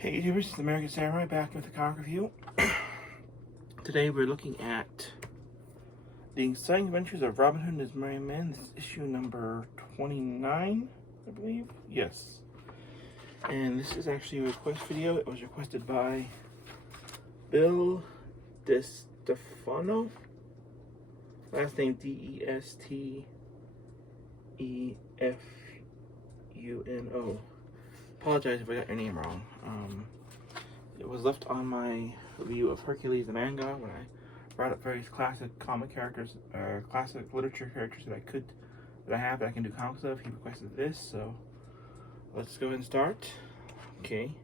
Hey YouTubers, it's the American Samurai back with a comic review. Today we're looking at The Exciting Adventures of Robin Hood and His Merry Men. This is issue number 29, I believe. Yes. And this is actually a request video. It was requested by Bill Destefano. Last name Destefano. Apologize if I got your name wrong. It was left on my review of Hercules the manga when I brought up various classic comic characters, classic literature characters that I have that I can do comics of. He requested this, so let's go ahead and start. Okay.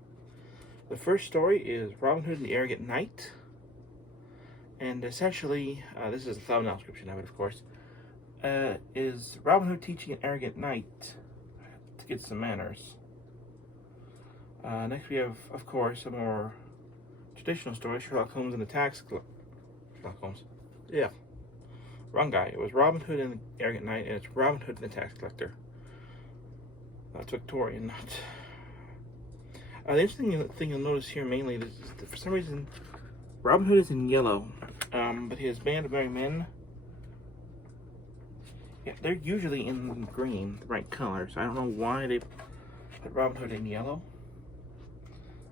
The first story is Robin Hood and the Arrogant Knight. And essentially, this is a thumbnail description of it, of course, is Robin Hood teaching an arrogant knight to get some manners. Next we have, of course, a more traditional story, Sherlock Holmes and the Tax Collector. Sherlock Holmes. Yeah. Wrong guy. It was Robin Hood and the Arrogant Knight, and it's Robin Hood and the Tax Collector. That's Victorian, not... the interesting thing you'll notice here mainly is that for some reason, Robin Hood is in yellow, but his band of merry men, yeah, they're usually in green, the right color, so I don't know why they put Robin Hood in yellow.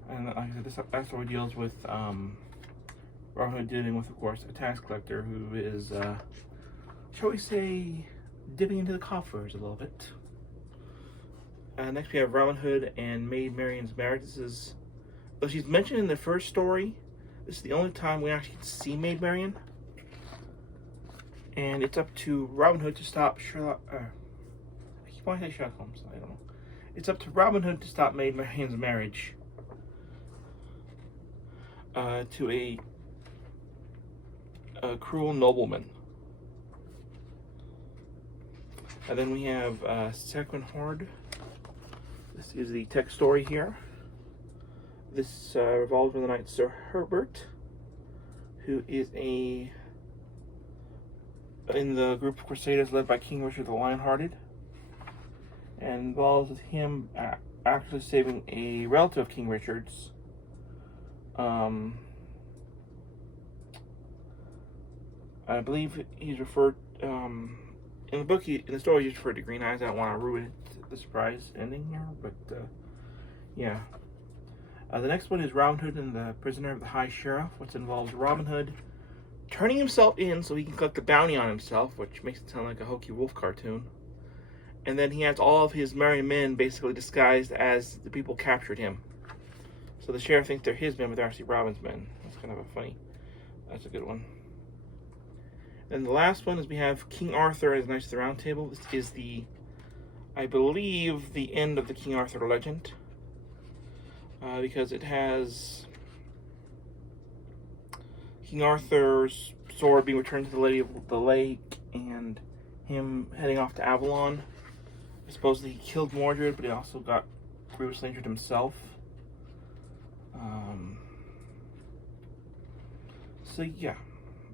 And like I said, this story deals with Robin Hood dealing with, of course, a tax collector who is, shall we say, dipping into the coffers a little bit. Next we have Robin Hood and Maid Marian's marriage. This is, though she's mentioned in the first story, this is the only time we actually see Maid Marian. And it's up to Robin Hood to stop Sherlock, I keep wanting to say Sherlock Holmes, I don't know. It's up to Robin Hood to stop Maid Marian's marriage to a cruel nobleman. And then we have Sequin Horde. This is the text story here. This revolves around the knight Sir Herbert, who is in the group of crusaders led by King Richard the Lionhearted, and involves with him actually saving a relative of King Richard's. I believe he's referred in the book. In the story, he's referred to Green Eyes. I don't want to ruin the surprise ending here, but yeah. The next one is Robin Hood and the Prisoner of the High Sheriff, which involves Robin Hood turning himself in so he can collect the bounty on himself, which makes it sound like a Hokey Wolf cartoon. And then he has all of his merry men basically disguised as the people captured him. So the sheriff thinks they're his men, but they're actually Robin's men. That's kind of a funny. That's a good one. And the last one is we have King Arthur as Knights of the Round Table. This is the, I believe, the end of the King Arthur legend. Because it has King Arthur's sword being returned to the Lady of the Lake and him heading off to Avalon. Supposedly he killed Mordred, but he also got grievously injured himself. So yeah,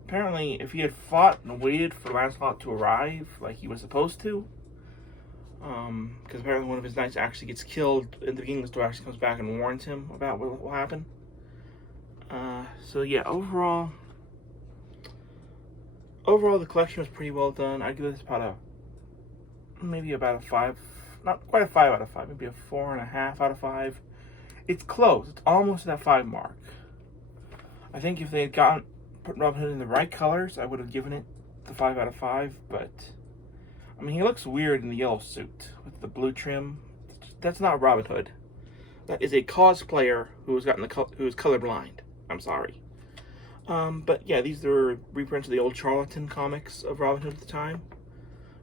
apparently if he had fought and waited for Lancelot to arrive like he was supposed to, because apparently one of his knights actually gets killed in the beginning of the story, actually comes back and warns him about what will happen. So yeah, overall the collection was pretty well done. I'd give this about maybe about a 5, not quite a 5 out of 5, maybe a 4.5 out of 5. It's close. It's almost that 5 mark. I think if they had put Robin Hood in the right colors, I would have given it the 5 out of 5. But I mean, he looks weird in the yellow suit with the blue trim. That's not Robin Hood. That is a cosplayer who is colorblind. I'm sorry. But yeah, these are reprints of the old Charlatan comics of Robin Hood at the time.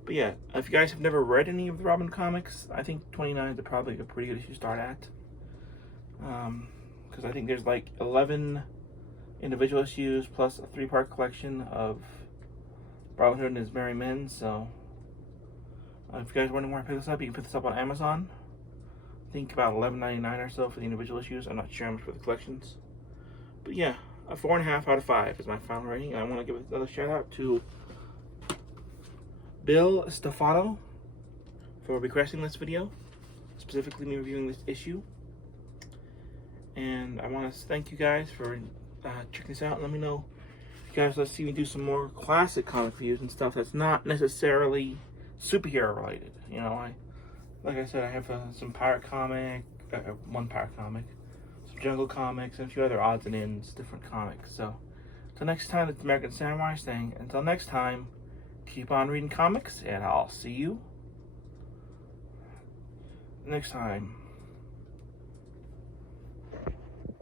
But yeah, if you guys have never read any of the Robin comics, I think 29 is probably a pretty good issue to start at. Because I think there's like 11 individual issues plus a 3-part collection of Robin Hood and His Merry Men. So if you guys wondering where I pick this up, you can pick this up on Amazon. I think about $11.99 or so for the individual issues. I'm not sure how much for the collections. But yeah, a 4.5 out of 5 is my final rating. And I want to give another shout out to Bill Destefano for requesting this video, specifically me reviewing this issue. And I want to thank you guys for checking this out. And let me know if you guys let's see me do some more classic comic reviews and stuff that's not necessarily superhero related. You know, like I said, I have some pirate comic, one pirate comic, some jungle comics, and a few other odds and ends, different comics. So, until next time, it's American Samurai saying, until next time, keep on reading comics, and I'll see you next time.